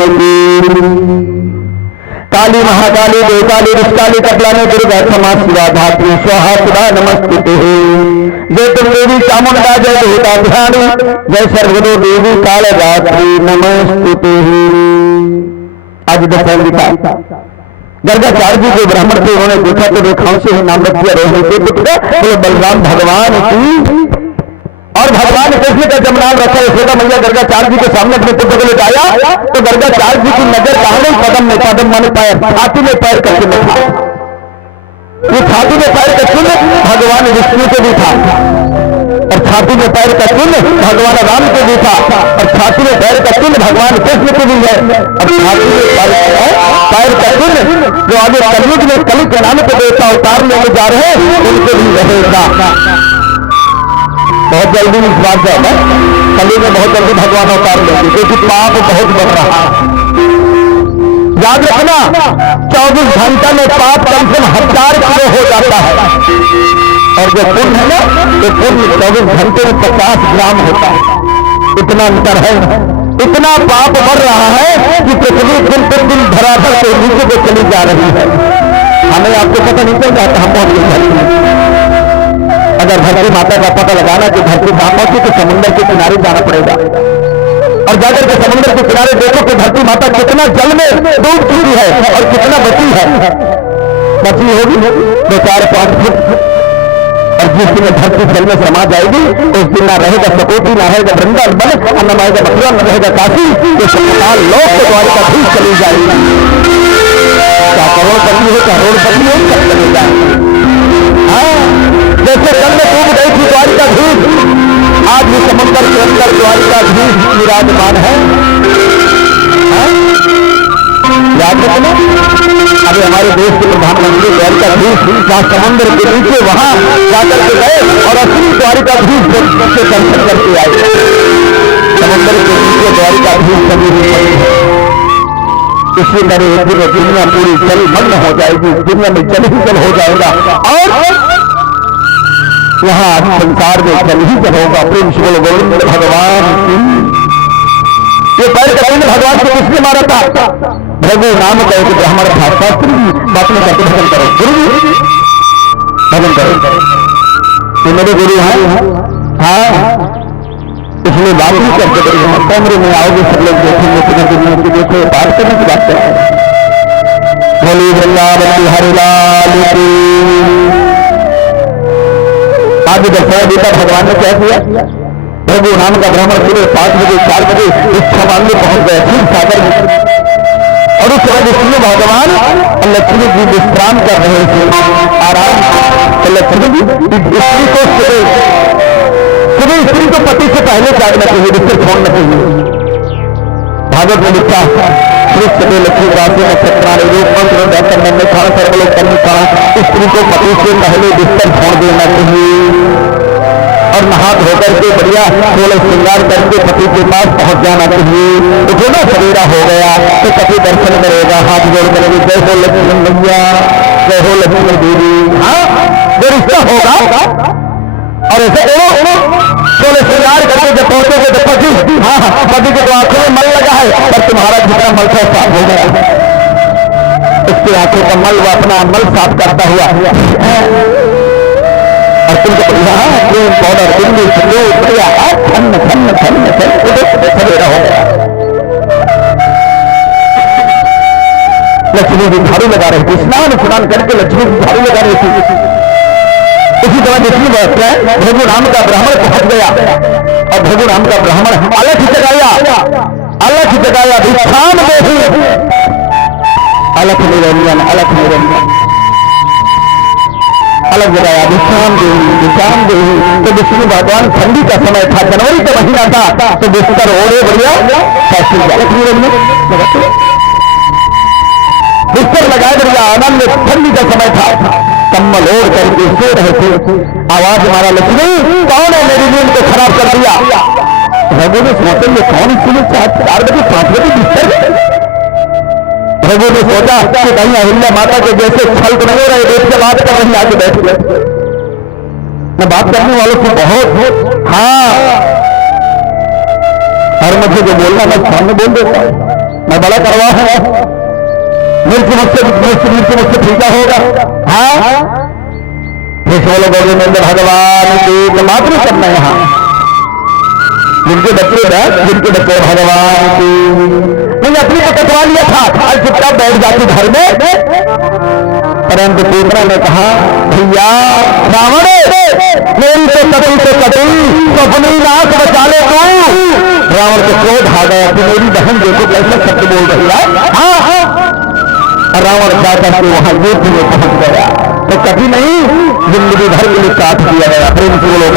की। काली महाकाली देवकाली निष्काली कपलानी दुर्गा क्षमा शिवा धात्री स्वाहा सुधा नमस्ते। जय तुम देवी चामुंडा जय देवता ध्यानी जय सर्वदो देवी कालरात्रि नमस्ते। आज दशहरी का गर्गाचार्य जी के ब्राह्मण थे, उन्होंने देखा तो रेखाओं से ही नाम रख दिया रोहिणी के पुत्र तो बलराम भगवान की। और भगवान कृष्ण का जब नाम रखा यशोदा मैया गर्गाचार्य जी के सामने अपने पुत्र को लेटाया तो गर्गाचार्य जी की नजर कहां गई? कदम में, कदम माने पैर, छाती में पैर का चिन्ह था। ये छाती में पैर का चिन्ह भगवान विष्णु के भी था और छाती में पैर का चिन्ह भगवान राम के भी था और छाती में पैर का चिन्ह भगवान कृष्ण के भी है और छाती में पैर का चिन्ह जो आगे कलयुग में कली के नाम के देवता अवतार लेने जा रहे हैं उनके भी रहेगा। बहुत जल्दी इस बात जो है कलयुग में बहुत जल्दी भगवान अवतार लेंगे क्योंकि पाप बहुत बढ़ रहा है। याद रखना 24 घंटे में पाप कम से कम 1000 किलो हो जाता है और जो पुण्य है ना तो पुण्य 24 घंटे में 50 ग्राम होता है। इतना अंतर है। इतना पाप बढ़ रहा है कि पृथ्वी दिन पर दिन धरातल से नीचे को चली जा रही है। हमें आपको पता नहीं चल जाता हम पहुंच गए। अगर धरती माता का पता लगाना कि धरती कहां पहुंची तो समुद्र के किनारे जाना पड़ेगा और जाकर के समुद्र के किनारे देखो कि धरती माता कितना जल में डूब चुकी है और कितना बची है। बची होगी 2-4-5 फुट और जिस दिन धरती जल में समा जाएगी उस दिन ना रहेगा सकोटी, ना रहेगा वृंदावन, न रहेगा मथुरा, न रहेगा काशी, तो सतकाल लोक के द्वारकाधीश चली जाएगी। क्या करोड़पति हो, करोड़पति हो, सब चले जाएंगे। जैसे कल में डूब गई थी द्वारिकाधीश, आज भी समुद्र के अंदर द्वारिकाधीश विराजमान है। याद रखना अभी हमारे देश के प्रधानमंत्री द्वारिकाधीश जहाँ समुद्र के नीचे वहां जाकर के गए और असली द्वारिकाधीश के दर्शन करके आए। समुद्र के नीचे द्वारिकाधीश सभी है। इसी तरह एक दिन दुनिया पूरी जल मग्न हो जाएगी, दुनिया में जल ही जल हो जाएगा और वहां संसार में जल ही जल होगा। प्रेम से बोलो गोविंद भगवान की। ये पैर का चिन्ह भगवान को किसने मारा था? भगु नाम का एक ब्राह्मण था। शास्त्री बात में करके भजन करो, गुरु भजन करो, ये मेरे गुरु हैं। हाँ इसलिए बात नहीं करते करेंगे, कैमरे में आओगे सब लोग देखेंगे, तुम्हें दुनिया की देखो, बात करने की बात है। बोली वृंदावन बिहारी लाल की। आज दशहरा बीता भगवान ने क्या किया? भगु नाम का ब्राह्मण सुबह 5 बजे 4 बजे इच्छा मांगने पहुंच गए क्षीर सागर में और उस समय विष्णु भगवान और लक्ष्मी जी विश्राम कर रहे थे, आराम। तो लक्ष्मी जी स्त्री को सुबह स्त्री को पति से पहले जागना चाहिए, जिससे छोड़ना चाहिए। भागवत में लिखा लक्ष्मी राशि नक्षत्राणी रूप मंत्र दर्शन में खाना सर्वलोक करने का स्त्री को पति से पहले बिस्तर छोड़ देना चाहिए और नहा धोकर के बढ़िया 16 श्रृंगार करके पति के पास पहुंच जाना चाहिए। तो जो ना सवेरा हो गया तो पति दर्शन करेगा, हाथ जोड़ करेंगे, जय हो लक्ष्मी मैया, जय हो लक्ष्मी देवी। हाँ जो रिश्ता होगा और ऐसे 16 श्रृंगार करके जब पहुंचोगे तो पति, हाँ पति के तो आंखों में मल लगा है पर तुम्हारा जितना मल से साफ हो गया, उसकी आंखों का मल वो अपना मल साफ करता हुआ और तुमको क्रीम पाउडर बिंदी सिंदूर बढ़िया ठंड ठंड ठंड सवेरा हो गया। लक्ष्मी जी झाड़ू लगा रही थी, स्नान करके लक्ष्मी जी झाड़ू लगा रही थी। इसी तरह विष्णु भृगु नाम का ब्राह्मण पहुंच गया और भृगु नाम का ब्राह्मण अलख जगाया विश्राम देवी, अलख निरंजन अलग जगाया विश्राम देवी। तो विष्णु भगवान ठंडी का समय था, जनवरी का महीना था, तो बिस्तर ओढ़े बढ़िया अलख निरंजन बिस्तर लगाए बढ़िया आनंद, ठंडी का समय था, कम्बल ओढ़ करके सो रहे थे। आवाज मारा लक्ष्मी कौन है मेरी नींद को खराब कर दिया? भगवान ने सोचा ये कौन इसलिए 4 बजे 5 बजे बिस्तर। भगवान ने सोचा कि कहीं अहिल्या माता के जैसे छल तो नहीं हो रहे, देश के बात कर रही आके बैठ गए। मैं बात करने वालों से बहुत हाँ और मुझे जो बोलना मैं सामने बोल देता हूं। मैं बड़ा करवा हूं, मिर्च मुझसे फीका होगा। हाँ बोलो गोविंद भगवान की मात्र करना यहाँ जिनके बच्चे भगवान की। मैंने अपनी को कटवा लिया था, आज चुपचाप बैठ जाती घर में। परंतु पूतना ने कहा भैया रावण मेरी तो कटी तो अपनी नाक बचा ले तू। रावण को क्रोध आ गया कि मेरी बहन देखो कैसे शब्द बोल रही है। हाँ रावण जाकर के वहां युद्ध में पहुंच गया तो कभी नहीं जिंदगी भर के लिए काट दिया गया। प्रेम से लोग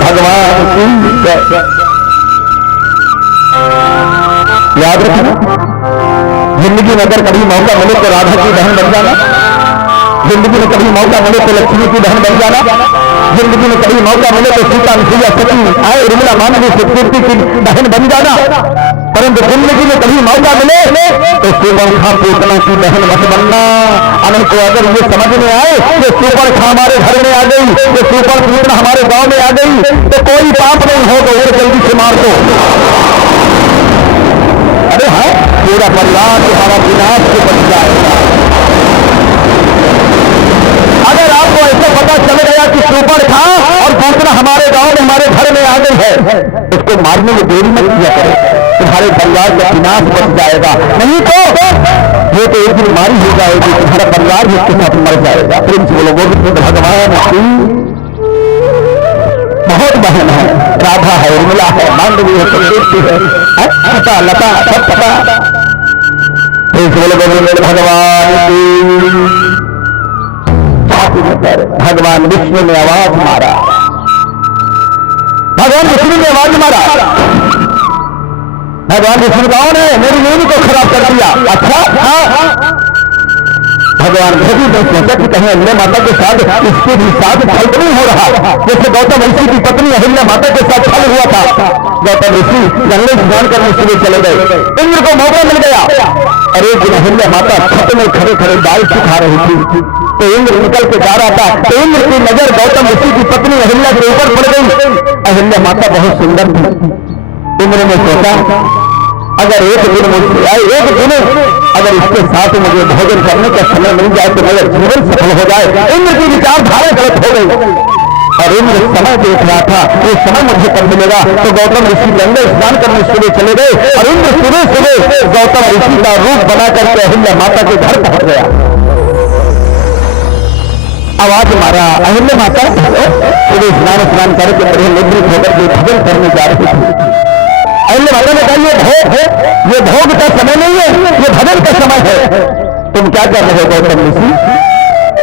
भगवान की याद रखना, जिंदगी में अगर कभी मौका मिले तो राधा की बहन बन जाना, जिंदगी में कभी मौका मिले तो लक्ष्मी की बहन बन जाना, जिंदगी में कभी मौका मिले तो सीता अनुसुईया सती आए उर्मिला मानवी सुकृति की बहन बन जाना। परंतु जिंदगी में कभी मौका मिले तो सुपर्णखा पूतना की बहन मत बनना। अनंत को अगर ये समझ में आए कि सुपर्णखा हमारे घर में आ गई, ये सुपर्ण पूतना हमारे गांव में आ गई तो कोई पाप नहीं हो तो उसे जल्दी से मार दो। अरे हाँ पूरा परिवार तुम्हारा विनाश से बच जाएगा। अगर आपको ऐसा पता चल गया कि सुपर्णखा और पूतना हमारे गांव में हमारे घर में आ गई है, उसको मारने में देरी मत किया करो, तुम्हारे परिवार का विनाश बच जाएगा। नहीं तो ये तो एक दिन मारी हो जाएगी, तुम्हारा परिवार भी उसके साथ मर जाएगा। प्रेम से बोलो गोविंद भगवान की बहुत बहन है, राधा है, उर्मिला है, मांडवी है, सुकृति है, लता लता सब पता। प्रेम से बोलो गोविंद भगवान की। भगवान विष्णु ने आवाज मारा, भगवान विष्णु ने आवाज मारा। भगवान विष्णु कौन है? मेरी नींद को खराब कर दिया। अच्छा हाँ भगवान भगवी ने सोचा कि कहीं अहिल्या माता के साथ इसके भी साथ फल नहीं हो रहा, जैसे गौतम ऋषि की पत्नी अहिल्या माता के साथ फल हुआ था। गौतम ऋषि जंगल स्नान करने के लिए चले गए, इंद्र को मौका मिल गया। अरे दिन अहिल्या माता छत में खड़े खड़े बाल सिखा रही थी तो इंद्र निकल के जा रहा था, तो इंद्र की नजर गौतम ऋषि की पत्नी अहिल्या के ऊपर पड़ गई। अहिल्या माता बहुत सुंदर थी। इंद्र ने सोचा अगर एक दिन मुझसे आए, एक दिन अगर इसके साथ मुझे भोजन करने का समय मिल जाए तो मेरा जीवन सफल हो जाए। इंद्र की विचारधारा गलत हो गई और इंद्र समय देख रहा था ये समय मुझे कब मिलेगा। तो गौतम ऋषि गंगा स्नान करने के लिए चले गए और इंद्र सुबह सुबह गौतम ऋषि का रूप बना करके अहिल्या माता के घर पहुंच गया। आवाज मारा, अहिल्या माता सुबह स्नान करके बड़े निवृत्त होकर के भजन करने जा रही थी। अहिल्या माता ने कहा ये भोग का समय नहीं है, ये भजन का समय है। तुम क्या कर रहे हो गौतम ऋषि,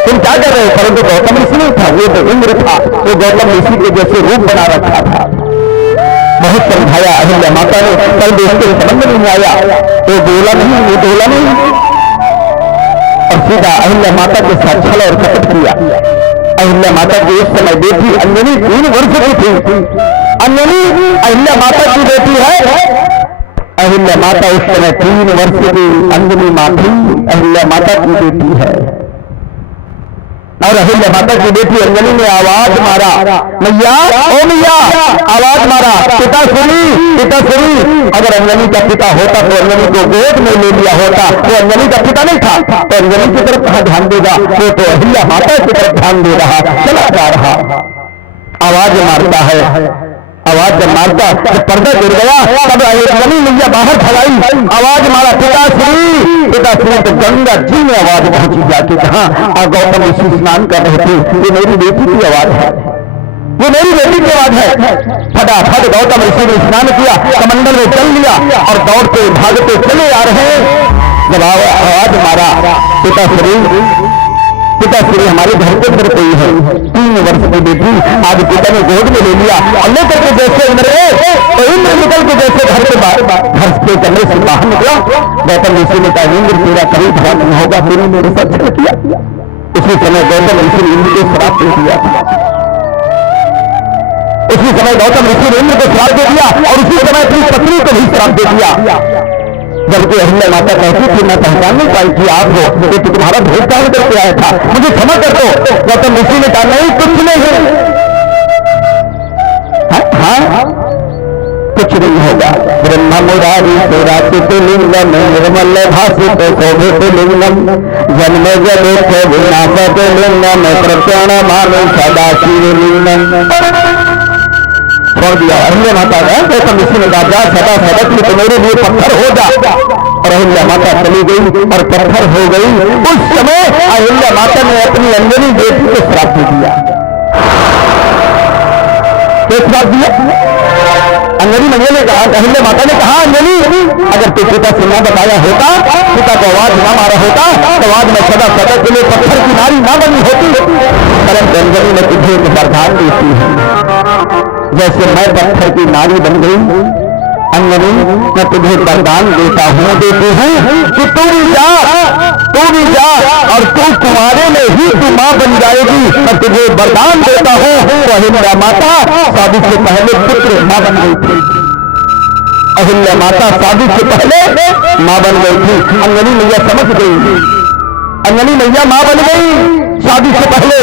तुम क्या कर रहे हो? परंतु गौतम ऋषि नहीं था, वो तो इंद्र था, वो गौतम ऋषि के जैसे रूप बना रखा था। बहुत समझाया अहिल्या माता ने, कल उसके समझ में नहीं आया, वो बोला नहीं और सीधा अहिल्या माता के साथ छल और कपट किया। अहिल्या माता की उस समय बेटी अंजनी 3 वर्ष की थी। अंजनी अहिल्या माता की बेटी है। अहिल्या माता उस समय 3 वर्ष की अंजनी मां थी, अहिल्या माता की बेटी है। और अहिल्या माता की बेटी अंजनी ने आवाज मारा, मैया ओ मैया, आवाज मारा, पिता सुनी। अगर अंजनी का पिता होता तो अंजनी को गोद में ले लिया होता, वो अंजनी का पिता नहीं था तो अंजनी की तरफ कहां ध्यान देगा, वो तो अहिल्या माता की तरफ ध्यान दे रहा, चला जा रहा। आवाज मारता है, आवाज जब मारता जब पर्दा गिर गया तब अंजनी मैया बाहर खड़ाई, आवाज मारा, पिता श्री। तो गंगा जी में आवाज पहुंची जाके कहा गौतम ऋषि स्नान कर रहे थे, ये मेरी बेटी की आवाज है, ये मेरी बेटी की आवाज है। फटाफट गौतम ऋषि ने स्नान किया, कमंडल में चल लिया और दौड़ते भागते चले आ रहे हैं। जब आवाज मारा, पिता श्री हमारे घर के अंदर कोई है, 3 वर्ष की बेटी आज पिता ने गोद में ले लिया और लेकर के जैसे तो इंद्र निकल के जैसे घर के कमरे से बाहर निकला। गौतम ऋषि ने कहा इंद्र तेरा कभी भला नहीं होगा, तूने मेरे साथ छल किया। उसी समय गौतम ऋषि ने इंद्र को श्राप दे दिया, उसी समय गौतम ऋषि ने इंद्र को श्राप दे दिया और उसी समय अपनी पत्नी को भी श्राप दे दिया। जबकि अहिल्या माता कहती थी मैं पहचान नहीं पाई कि आप हो, तो तुम्हारा भेद धारण करके आया था, मुझे क्षमा कर दो। गौतम ऋषि ने कहा नहीं कुछ नहीं है। हाँ कुछ नहीं होगा। ब्रह्म मुरारी सुराचित लिंगम निर्मल भाषित शोभित लिंगम जन्म जगत विनाशक लिंगम प्रत्यण मानो सदा शिव लिंगम। छोड़ दिया अहिल्या माता का तो ऋषि ने कहा सदा सदक में तुम्हारे लिए पत्थर हो जा। और अहिल्या माता चली गई और पत्थर हो गई। उस समय अहिल्या माता ने अपनी अंजनी बेटी को श्राप दे दिया। क्या श्राप दिया? अंजनी मैया ने कहा, अहिल्या माता ने कहा अंजनी अगर तू पिता से ना बताया होता, पिता को आवाज ना मारा होता तो आज मैं सदा सदक के लिए पत्थर की नारी ना बनी होती। परंतु अंजनी ने तुझे एक वरदान देती है, जैसे मैं पत्थर की नारी बन गई अंजनी मैं तुझे वरदान देता हूं देती हूं कि तू भी जा और तू कुमारे में ही तू मां बन जाएगी। मैं तुझे वरदान देता हूं। तो अहिल्या माता शादी से पहले पुत्र मां बन गई थी। अहिल्या माता शादी से पहले मां बन गई थी। अंजनी मैया समझ गई, अंजनी मैया मां बन गई शादी से पहले।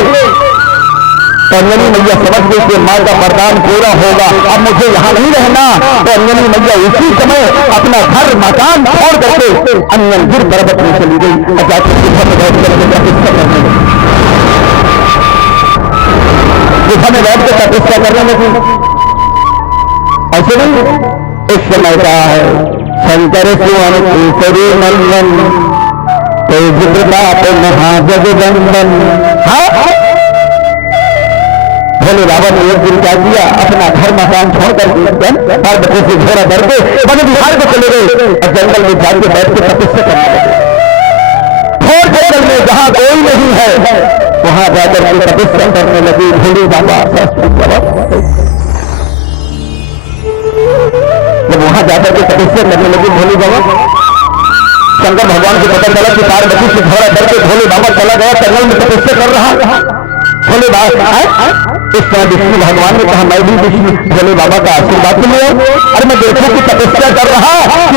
तो अंजनी मैया समझ गई कि मां का वरदान पूरा होगा, अब मुझे यहाँ नहीं रहना। तो अंजनी मैया उसी समय अपना घर मकान छोड़ करके अंजनगिर पर्वत में चली गई। गुफा में बैठ करके तपस्या करने लगी। गुफा में बैठ कर तपस्या करने लगी। ऐसे नहीं इस समय का है शंकर सुवन केसरी नंदन तेज प्रताप महाजगवंदन। हाँ भोले बाबा ने एक दिन क्या किया, अपना घर मकान छोड़कर पार्वती से घोड़ा करके वन विहार को चले गए और जंगल में जाके बैठ के तपस्या करने लगे। घोर जंगल में जहां कोई नहीं है वहां जाकर के तपस्या करने लगी। भोले बाबा जब वहां जाकर के तपस्या करने लगी भोले बाबा, शंकर भगवान को पता चला कि पार्वती से घोड़ा करके भोले बाबा चला गया जंगल में तपस्या कर रहा। भोले बाबा इस तरह विष्णु भगवान ने कहा मैं भी विष्णु भोले बाबा का आशीर्वाद लिया। अरे मैं देखो कि तपस्या कर रहा